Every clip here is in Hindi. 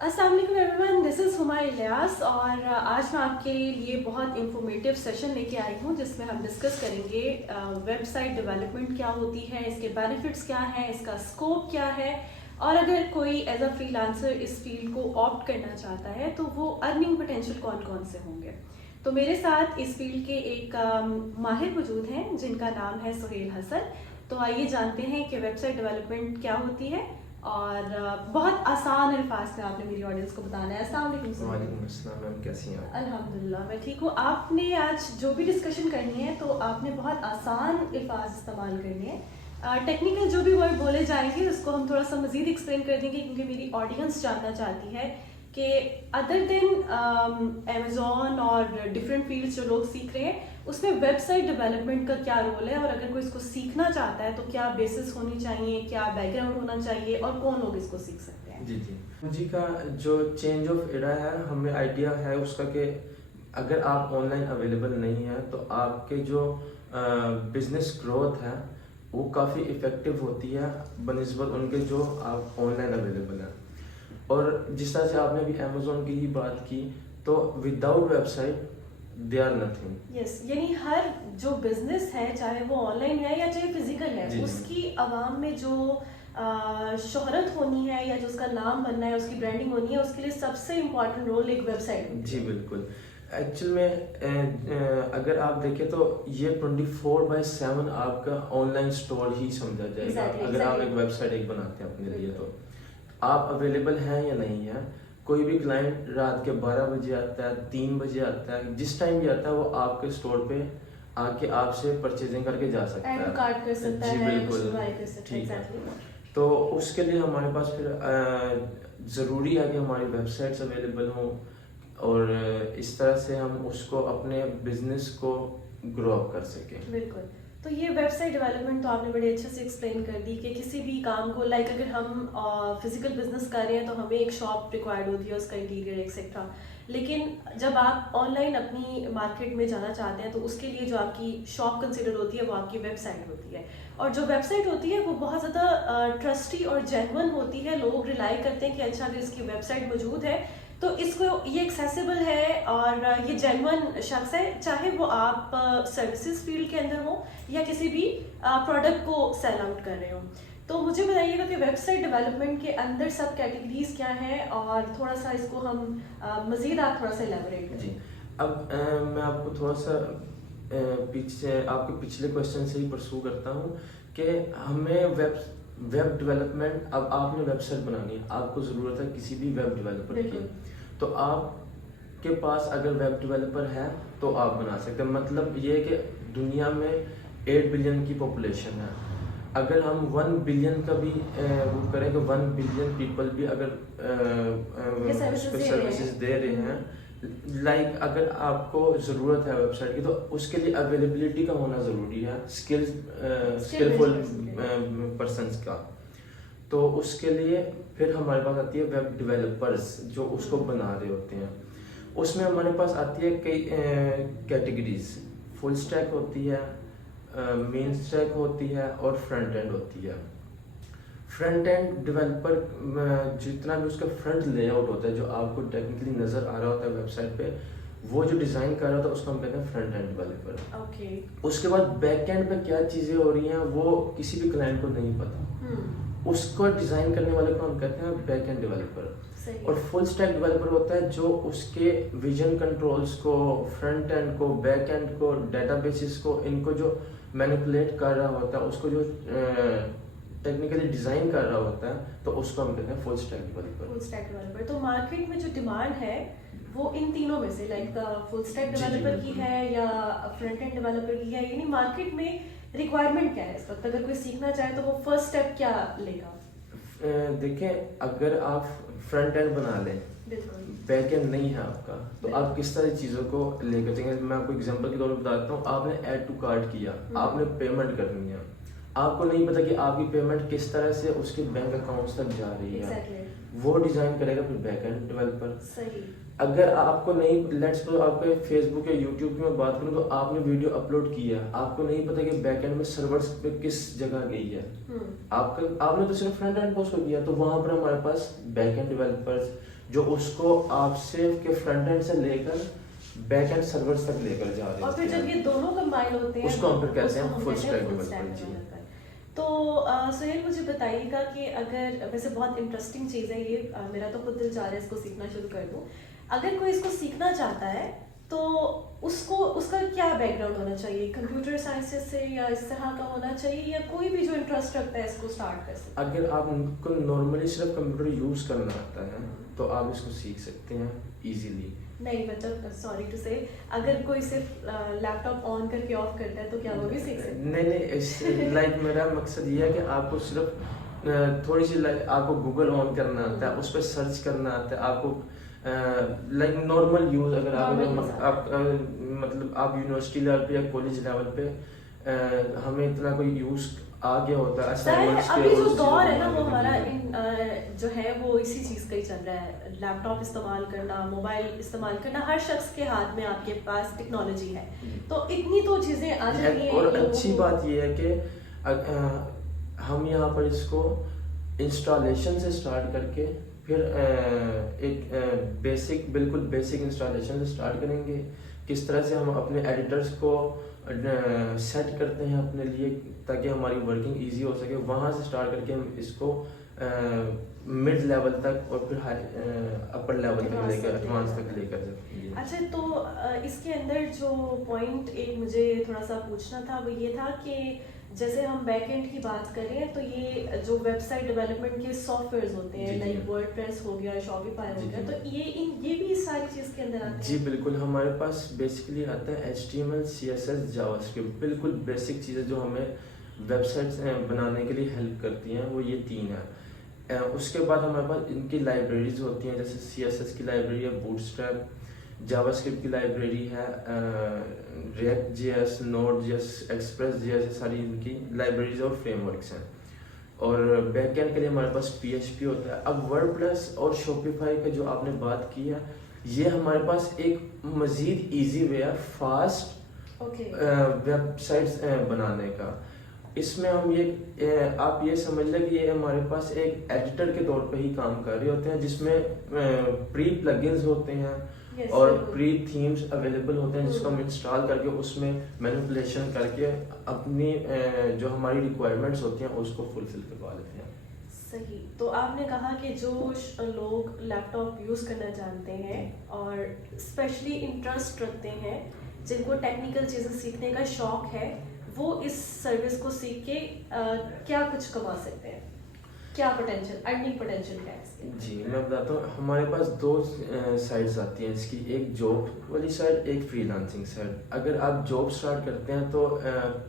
अस्सलाम वालेकुम everyone, this is Huma Ilyas और आज मैं आपके लिए बहुत इंफॉर्मेटिव सेशन लेके आई हूँ जिसमें हम डिस्कस करेंगे वेबसाइट डेवलपमेंट क्या होती है, इसके बेनिफिट्स क्या हैं, इसका स्कोप क्या है और अगर कोई एज अ फ्रीलांसर इस फील्ड को ऑप्ट करना चाहता है तो वो अर्निंग पोटेंशियल कौन कौन से होंगे। तो मेरे साथ इस फील्ड के एक माहिर मौजूद हैं जिनका नाम है सुहेल हसन। तो आइए जानते हैं कि वेबसाइट डेवलपमेंट क्या होती है और बहुत आसान अल्फाज में आपने मेरी ऑडियंस को बताना है। अस्सलाम वालेकुम सर। वालेकुम अस्सलाम मैम, कैसी हैं आप? अल्हम्दुलिल्लाह मैं ठीक हूँ। आपने आज जो भी डिस्कशन करनी है तो आपने बहुत आसान अल्फाज इस्तेमाल करने हैं। टेक्निकल जो भी वर्ड बोले जाएंगे उसको हम थोड़ा सा मजीद एक्सप्लेन कर देंगे क्योंकि मेरी ऑडियंस जानना चाहती है कि अदर देन अमेज़ॉन और डिफरेंट फील्ड्स जो लोग सीख रहे हैं उसमें वेबसाइट डेवलपमेंट का क्या रोल है और अगर कोई इसको सीखना चाहता है तो क्या बेसिस होनी चाहिए, क्या बैकग्राउंड होना चाहिए और कौन लोग इसको सीख सकते हैं। जी का जो चेंज ऑफ एरा है, हमें आइडिया है उसका कि अगर आप ऑनलाइन अवेलेबल नहीं है तो आपके जो बिजनेस ग्रोथ है वो काफ़ी इफ़ेक्टिव होती है बनिस्बत उनके जो आप ऑनलाइन अवेलेबल हैं। और जिस तरह से आपने अभी अमेज़ॉन की ही बात की, तो without website they are nothing. Yes, यानी हर जो बिजनेस है चाहे वो ऑनलाइन है या चाहे फिजिकल है जी। उसकी आवाम में जो शोहरत होनी है या जो उसका नाम बनना है, उसकी ब्रांडिंग होनी है, उसके लिए सबसे इम्पोर्टेंट रोल एक वेबसाइट होती है। जी बिल्कुल। एक्चुअल में अगर आप देखें तो ये 24/7 आपका ऑनलाइन स्टोर ही समझा जाएगा। अगर आप एक वेबसाइट एक बनाते हैं अपने लिए तो आप अवेलेबल हैं या नहीं है। कोई भी क्लाइंट रात के 12 बजे आता है, 3 बजे आता है, जिस टाइम भी आता है वो आपके स्टोर पे आके आपसे परचेजिंग करके जा सकता है। कार्ड कर सकता जी है, बिल्कुल, कुछ buy कर सकता है, ठीक है। exactly। तो उसके लिए हमारे पास फिर ज़रूरी है कि हमारी वेबसाइट्स अवेलेबल हों और इस तरह से हम उसको अपने बिजनेस को ग्रो अप कर सकें। बिल्कुल। तो ये वेबसाइट डेवलपमेंट तो आपने बड़े अच्छे से एक्सप्लेन कर दी कि किसी भी काम को लाइक अगर हम फिजिकल बिजनेस कर रहे हैं तो हमें एक शॉप रिक्वायर्ड होती है, उसका इंटीरियर एक्सेट्रा। लेकिन जब आप ऑनलाइन अपनी मार्केट में जाना चाहते हैं तो उसके लिए जो आपकी शॉप कंसिडर होती है वो आपकी वेबसाइट होती है और जो वेबसाइट होती है वो बहुत ज़्यादा ट्रस्टी और जेन्युइन होती है। लोग रिलाई करते हैं कि अच्छा अगर इसकी वेबसाइट मौजूद है तो इसको ये एक्सेसिबल है और ये जेन्युइन शख्स है, चाहे वो आप सर्विसेज फील्ड के अंदर हो या किसी भी प्रोडक्ट को सेल आउट कर रहे हो। तो मुझे बताइएगा कि वेबसाइट डेवलपमेंट के अंदर सब कैटेगरीज क्या है और थोड़ा सा इसको हम मजीद आप थोड़ा सा एलैबोरेट करें। जी, अब मैं आपको थोड़ा सा पीछे आपके पिछले क्वेश्चन से ही परसू करता हूँ कि हमें वेब डेवलपमेंट, अब आपने वेबसाइट बनानी है, आपको ज़रूरत है किसी भी वेब डेवलपर की। तो आपके पास अगर वेब डेवलपर है तो आप बना सकते हैं। मतलब ये है कि दुनिया में 8 बिलियन की पॉपुलेशन है। अगर हम 1 बिलियन का भी वो करें तो 1 बिलियन पीपल भी अगर सर्विसेज दे रहे हैं, लाइक अगर आपको ज़रूरत है वेबसाइट की तो उसके लिए अवेलेबिलिटी का होना ज़रूरी है, स्किलफुल पर्सनस का। तो उसके लिए फिर हमारे पास आती है वेब डेवलपर्स जो उसको बना रहे होते हैं। उसमें हमारे पास आती है कई कैटेगरीज, फुल स्टैक होती है, मेन स्टैक होती है और फ्रंट एंड होती है। फ्रंट एंड डेवलपर जितना भी उसका फ्रंट लेआउट होता है जो आपको टेक्निकली नज़र आ रहा होता है वेबसाइट पे, वो जो डिज़ाइन कर रहा होता है उसको हम कहते हैं फ्रंट एंड डेवलपर। ओके। उसके बाद बैक एंड पे क्या चीज़ें हो रही हैं वो किसी भी क्लाइंट को नहीं पता, उसको डिज़ाइन करने वाले को हम कहते हैं बैक एंड डेवलपर। और फुल स्टैक डेवलपर होता है जो उसके विजन कंट्रोल्स को, फ्रंट एंड को, बैक एंड को, डेटाबेसिस को, इनको जो मैनिपुलेट कर रहा होता है, उसको जो टेक्निकली डिजाइन कर रहा होता है, तो उसको हम कहते हैं full stack developer. Full stack developer. तो मार्केट में जो डिमांड है वो इन तीनों में से लाइक फुल स्टैक डेवलपर की है या फ्रंट एंड डेवलपर की है, यानी मार्केट में रिक्वायरमेंट क्या है इस वक्त? अगर कोई सीखना चाहे तो वो फर्स्ट स्टेप क्या लेगा? देखें, अगर आप फ्रंट एंड बना लें, बैक एंड नहीं है आपका, तो आप किस तरह चीज़ों को लेकर चलेंगे। मैं आपको एग्जांपल के तौर पर बताता हूँ। आपने ऐड टू कार्ट किया, आपने पेमेंट करनी है, आपको नहीं पता कि आपकी पेमेंट किस तरह से उसके बैंक अकाउंट्स तक जा रही है। वो डिज़ाइन करेगा फिर बैक एंड डेवलपर। सही। अगर आपको नहीं, लेट्स सपोज आपके फेसबुक या यूट्यूब की मैं बात करूँ तो आपने वीडियो अपलोड किया, आपको नहीं पता कि बैक एंड में सर्वर्स पे किस जगह गई है। आपने तो सिर्फ फ्रंट एंड पोस्ट को किया, तो वहां पर हमारे पास बैक एंड डेवलपर्स जो उसको आपसे के फ्रंट एंड से लेकर बैक एंड सर्वर्स तक लेकर जा रहे और फिर जब ये दोनों कंबाइन होते हैं उसको हम फिर कहते हैं फुल स्टैक डेवलपर। डेवलपर। तो सुहेल मुझे बताइएगा कि अगर, वैसे बहुत इंटरेस्टिंग चीज़ है ये, मेरा तो खुद दिल चाह रहा है इसको सीखना शुरू कर दूँ। अगर कोई इसको सीखना चाहता है तो उसको, उसका क्या बैकग्राउंड होना चाहिए, कंप्यूटर साइंसेस से या इस तरह का होना चाहिए, या कोई भी जो इंटरेस्ट रखता है इसको स्टार्ट कर सकता है? अगर आपको नॉर्मली सिर्फ कंप्यूटर यूज करना आता है तो आप इसको सीख सकते हैं इजीली। नहीं मतलब सॉरी टू से, अगर कोई सिर्फ लैपटॉप ऑन करके ऑफ करता है तो क्या वो भी सीख सकता है? नहीं लाइक मेरा मकसद ये है कि आपको सिर्फ थोड़ी सी आपको गूगल ऑन करना आता है, उस पर सर्च करना आता है आपको, लाइक नॉर्मल यूज। अगर आप मतलब आप यूनिवर्सिटी लेवल पे या कॉलेज लेवल पे हमें इतना कोई यूज आ गया होता है असाइनमेंट्स के। अभी जो दौर है ना वो हमारा जो है वो इसी चीज़ का ही चल रहा है, लैपटॉप इस्तेमाल करना, मोबाइल इस्तेमाल करना, हर शख्स के हाथ में आपके पास टेक्नोलॉजी है, तो इतनी तो चीज़ें आ जाती हैं। और अच्छी बात ये है कि हम यहाँ पर इसको इंस्टॉलेशन से स्टार्ट करके फिर एक बेसिक, बिल्कुल बेसिक इंस्टॉलेशन से स्टार्ट करेंगे। किस तरह से हम अपने एडिटर्स को सेट करते हैं अपने लिए ताकि हमारी वर्किंग इजी हो सके, वहाँ से स्टार्ट करके हम इसको मिड लेवल तक और फिर हाई अपर लेवल तक लेकर एडवांस तक लेकर जाएंगे। अच्छा, तो इसके अंदर जो पॉइंट एक मुझे थोड़ा सा पूछना था वो ये था कि जैसे हम बैकएंड की बात करें तो ये जो वेबसाइट डेवलपमेंट के सॉफ्टवेयर्स होते हैं, लाइक वर्डप्रेस हो गया, शॉपिफाई हो गया, तो ये भी इस सारी चीज़ के अंदर आते हैं? जी बिल्कुल, हमारे पास बेसिकली आता है HTML, CSS, जावास्क्रिप्ट, बिल्कुल बेसिक चीज़ें जो हमें वेबसाइट्स बनाने के लिए हेल्प करती हैं, वो ये 3 हैं। उसके बाद हमारे पास इनकी लाइब्रेरीज होती हैं, जैसे CSS की लाइब्रेरी है बूटस्ट्रैप, जावास्क्रिप्ट की लाइब्रेरी है React.js, Node.js, Express.js, सारी इनकी लाइब्रेरीज और फ्रेमवर्क्स हैं। और बैकएंड के लिए हमारे पास PHP होता है। अब वर्डप्रेस और शॉपिफाई का जो आपने बात की है, ये हमारे पास एक मज़ीद इजी वे है फास्ट वेबसाइट्स बनाने का। इसमें हम ये आप ये समझ लें कि ये हमारे पास एक एडिटर के तौर पे ही काम कर रहे होते हैं, जिसमें प्री प्लगइन्स होते हैं और प्री थीम्स अवेलेबल होते हैं, जिसको हम इंस्टॉल करके उसमें मैनिपुलेशन करके अपनी जो हमारी रिक्वायरमेंट्स होती हैं उसको फुलफिल करवा लेते हैं। सही। तो आपने कहा कि जो लोग लैपटॉप यूज़ करना जानते हैं और स्पेशली इंटरेस्ट रखते हैं, जिनको टेक्निकल चीज़ें सीखने का शौक है, वो इस सर्विस को सीख के क्या कुछ कमा सकते हैं, क्या पोटेंशियल, अर्निंग पोटेंशियल है इसके? जी मैं बताता हूँ, हमारे पास 2 साइड्स आती हैं इसकी, एक जॉब वाली साइड, एक फ्रीलांसिंग साइड। अगर आप जॉब स्टार्ट करते हैं तो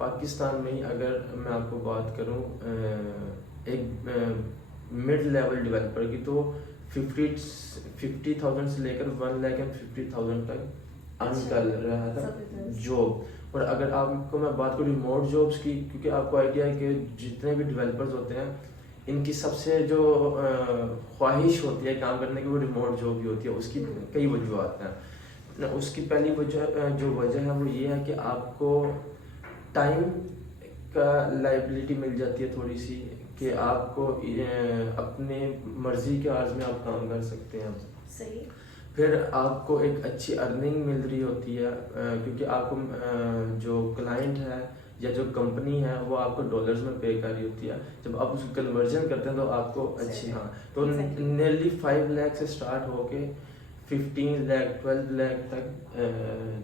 पाकिस्तान में ही अगर मैं आपको बात करूँ एक मिड लेवल डेवलपर की, तो 50,000 से लेकर 1,50,000 तक अर्न कर रहा था जॉब। और अगर आपको मैं बात करूँ रिमोट जॉब्स की, क्योंकि आपको आइडिया है कि जितने भी डेवलपर्स होते हैं इनकी सबसे जो ख्वाहिश होती है काम करने की वो रिमोट जॉब भी होती है। उसकी कई वजूहत हैं। उसकी पहली वजह है वो ये है कि आपको टाइम का लाइबिलिटी मिल जाती है थोड़ी सी, कि आपको अपने मर्जी के आर्ज में आप काम कर सकते हैं। सही। फिर आपको एक अच्छी अर्निंग मिल रही होती है, क्योंकि आपको जो क्लाइंट है या जो कंपनी है वो आपको डॉलर्स में पे कर रही होती है। जब आप उसको कन्वर्जन करते हैं तो आपको अच्छी, हाँ, तो नियरली 5 लाख से स्टार्ट होके 15 लाख 12 लाख तक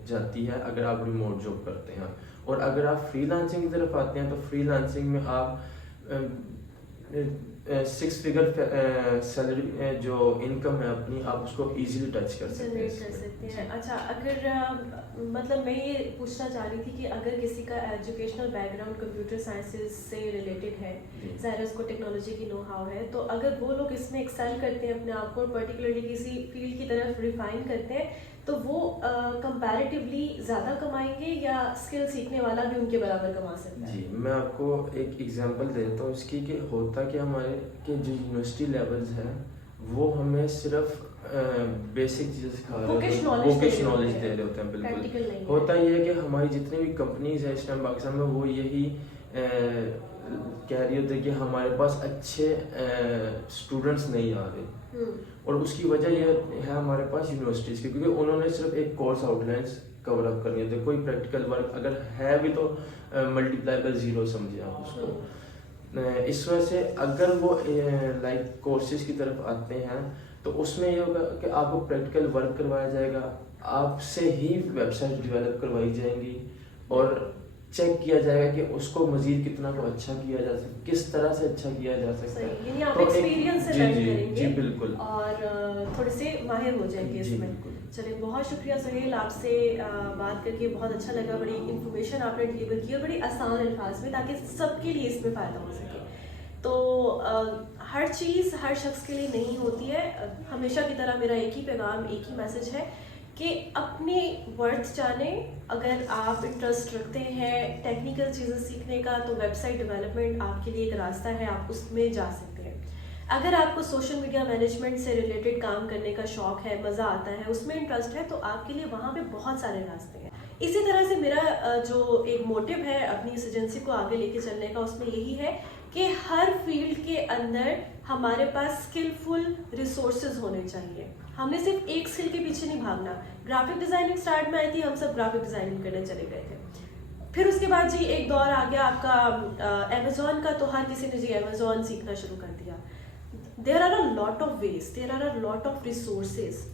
जाती है अगर आप रिमोट जॉब करते हैं। और अगर आप फ्रीलांसिंग की तरफ आते हैं तो फ्रीलांसिंग में आप 6 फिगर सैलरी जो इनकम है अपनी, आप उसको इजीली टच कर सकते हैं। अच्छा, अगर मतलब मैं ये पूछना चाह रही थी कि अगर किसी का एजुकेशनल बैकग्राउंड कंप्यूटर साइंसेस से रिलेटेड है, ज़ाहिर उसको टेक्नोलॉजी की नो हाउ है, तो अगर वो लोग इसमें एक्सेल करते हैं अपने आप को, पर्टिकुलरली किसी फील्ड की तरफ रिफाइन करते हैं, तो वो कंपैरेटिवली ज़्यादा कमाएंगे या स्किल सीखने वाला भी उनके बराबर कमा सकता है? जी मैं आपको एक एग्जांपल देता हूँ इसकी, कि होता कि हमारे के जो यूनिवर्सिटी लेवल्स हैं वो हमें सिर्फ बेसिक चीज़ें सिखा रहे होते हैं, वोकेश नॉलेज दे रहे होते हैं। बिल्कुल होता ये है कि हमारी जितनी भी कंपनीज है इस टाइम पाकिस्तान में वो यही कह रही होती है कि हमारे पास अच्छे स्टूडेंट्स नहीं आ रहे, और उसकी वजह ये है हमारे पास यूनिवर्सिटीज़ की, क्योंकि उन्होंने सिर्फ एक कोर्स आउटलाइंस कवर अप करनी होती है, कोई प्रैक्टिकल वर्क अगर है भी तो मल्टीप्लाई बाय 0 समझे आप उसको। इस वजह से अगर वो लाइक कोर्सेज की तरफ आते हैं तो उसमें ये होगा कि आपको प्रैक्टिकल वर्क करवाया जाएगा, आपसे ही वेबसाइट डेवलप करवाई जाएंगी और चेक किया जाएगा कि उसको मजीद कितना को अच्छा किया जा सकता है, किस तरह से अच्छा किया जा सकता है। यानी आप तो एक्सपीरियंस से जी लर्न जी करेंगे जी बिल्कुल, और थोड़े से माहिर हो जाएंगे जी इसमें। बिल्कुल। चलिए, बहुत शुक्रिया सुहेल, आपसे बात करके बहुत अच्छा लगा। बड़ी इन्फॉर्मेशन आपने डिलीवर की और बड़ी आसान अल्फाज में, ताकि सबके लिए इसमें फ़ायदा हो सके। तो हर चीज़ हर शख्स के लिए नहीं होती है। हमेशा की तरह मेरा एक ही पैगाम, एक ही मैसेज है कि अपनी वर्थ जाने। अगर आप इंटरेस्ट रखते हैं टेक्निकल चीज़ें सीखने का तो वेबसाइट डेवलपमेंट आपके लिए एक रास्ता है, आप उसमें जा सकते हैं। अगर आपको सोशल मीडिया मैनेजमेंट से रिलेटेड काम करने का शौक है, मज़ा आता है, उसमें इंटरेस्ट है, तो आपके लिए वहाँ पे बहुत सारे रास्ते हैं। इसी तरह से मेरा जो एक मोटिव है अपनी इस एजेंसी को आगे लेके चलने का, उसमें यही है कि हर फील्ड के अंदर हमारे पास स्किलफुल रिसोर्सेज होने चाहिए। हमने सिर्फ एक स्किल के पीछे नहीं भागना। ग्राफिक डिज़ाइनिंग स्टार्ट में आई थी, हम सब ग्राफिक डिज़ाइनिंग करने चले गए थे। फिर उसके बाद जी एक दौर आ गया आपका अमेजोन का, तो हर किसी ने जी अमेजोन सीखना शुरू कर दिया। There are a lot of ways, there are a lot of resources.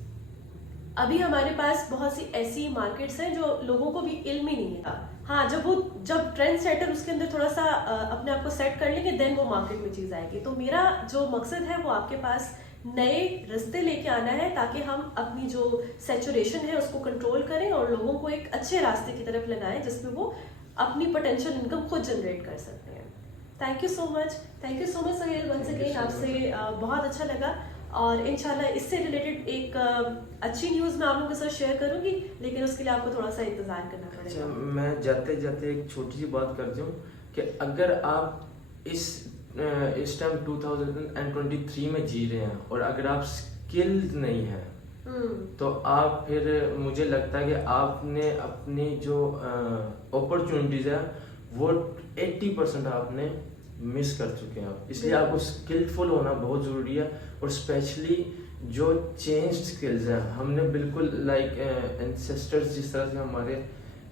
अभी हमारे पास बहुत सी ऐसी मार्केट्स हैं जो लोगों को भी इल्म ही नहीं है। हाँ, जब ट्रेंड सेटर उसके अंदर थोड़ा सा अपने आप को सेट कर लेंगे, देन वो मार्केट में चीज़ आएगी। तो मेरा जो मकसद है वो आपके पास नए रास्ते लेके आना है, ताकि हम अपनी जो सैचुरेशन है उसको कंट्रोल करें और लोगों को एक अच्छे रास्ते की तरफ लगाएं जिसमें वो अपनी पोटेंशियल इनकम खुद जनरेट कर सकते हैं। Thank you so much Suhail, once again आपसे बहुत अच्छा लगा। और इंशाल्लाह इससे रिलेटेड एक अच्छी न्यूज़ मैं आप लोगों के साथ शेयर करूंगी, लेकिन उसके लिए आपको थोड़ा सा इंतजार करना पड़ेगा। अच्छा, मैं जाते जाते एक छोटी सी बात कर दूं कि अगर आप इस टाइम 2023 में जी रहे हैं और अगर आप स्किल्ड नहीं हैं तो आप फिर, मुझे लगता है कि आपने अपनी जो अपॉर्चुनिटीज है वो 80% आपने मिस कर चुके हैं आप। इसलिए आपको स्किलफुल होना बहुत ज़रूरी है, और स्पेशली जो चेंज स्किल्स हैं, हमने बिल्कुल लाइक एंसेस्टर्स जिस तरह से हमारे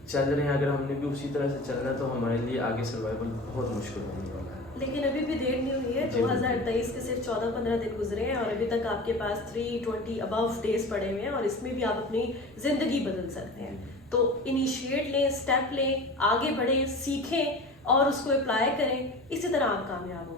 चल रहे हैं, अगर हमने भी उसी तरह से चलना है तो हमारे लिए आगे सर्वाइवल बहुत मुश्किल होने वाला है। लेकिन अभी भी देर नहीं हुई है। 2023 के सिर्फ 14-15 दिन गुजरे हैं और अभी तक आपके पास 320 अबव डेज पड़े हुए हैं, और इसमें भी आप अपनी ज़िंदगी बदल सकते हैं। तो इनिशिएट लें, स्टेप लें, आगे बढ़ें, सीखें और उसको अप्लाई करें। इसी तरह आप कामयाब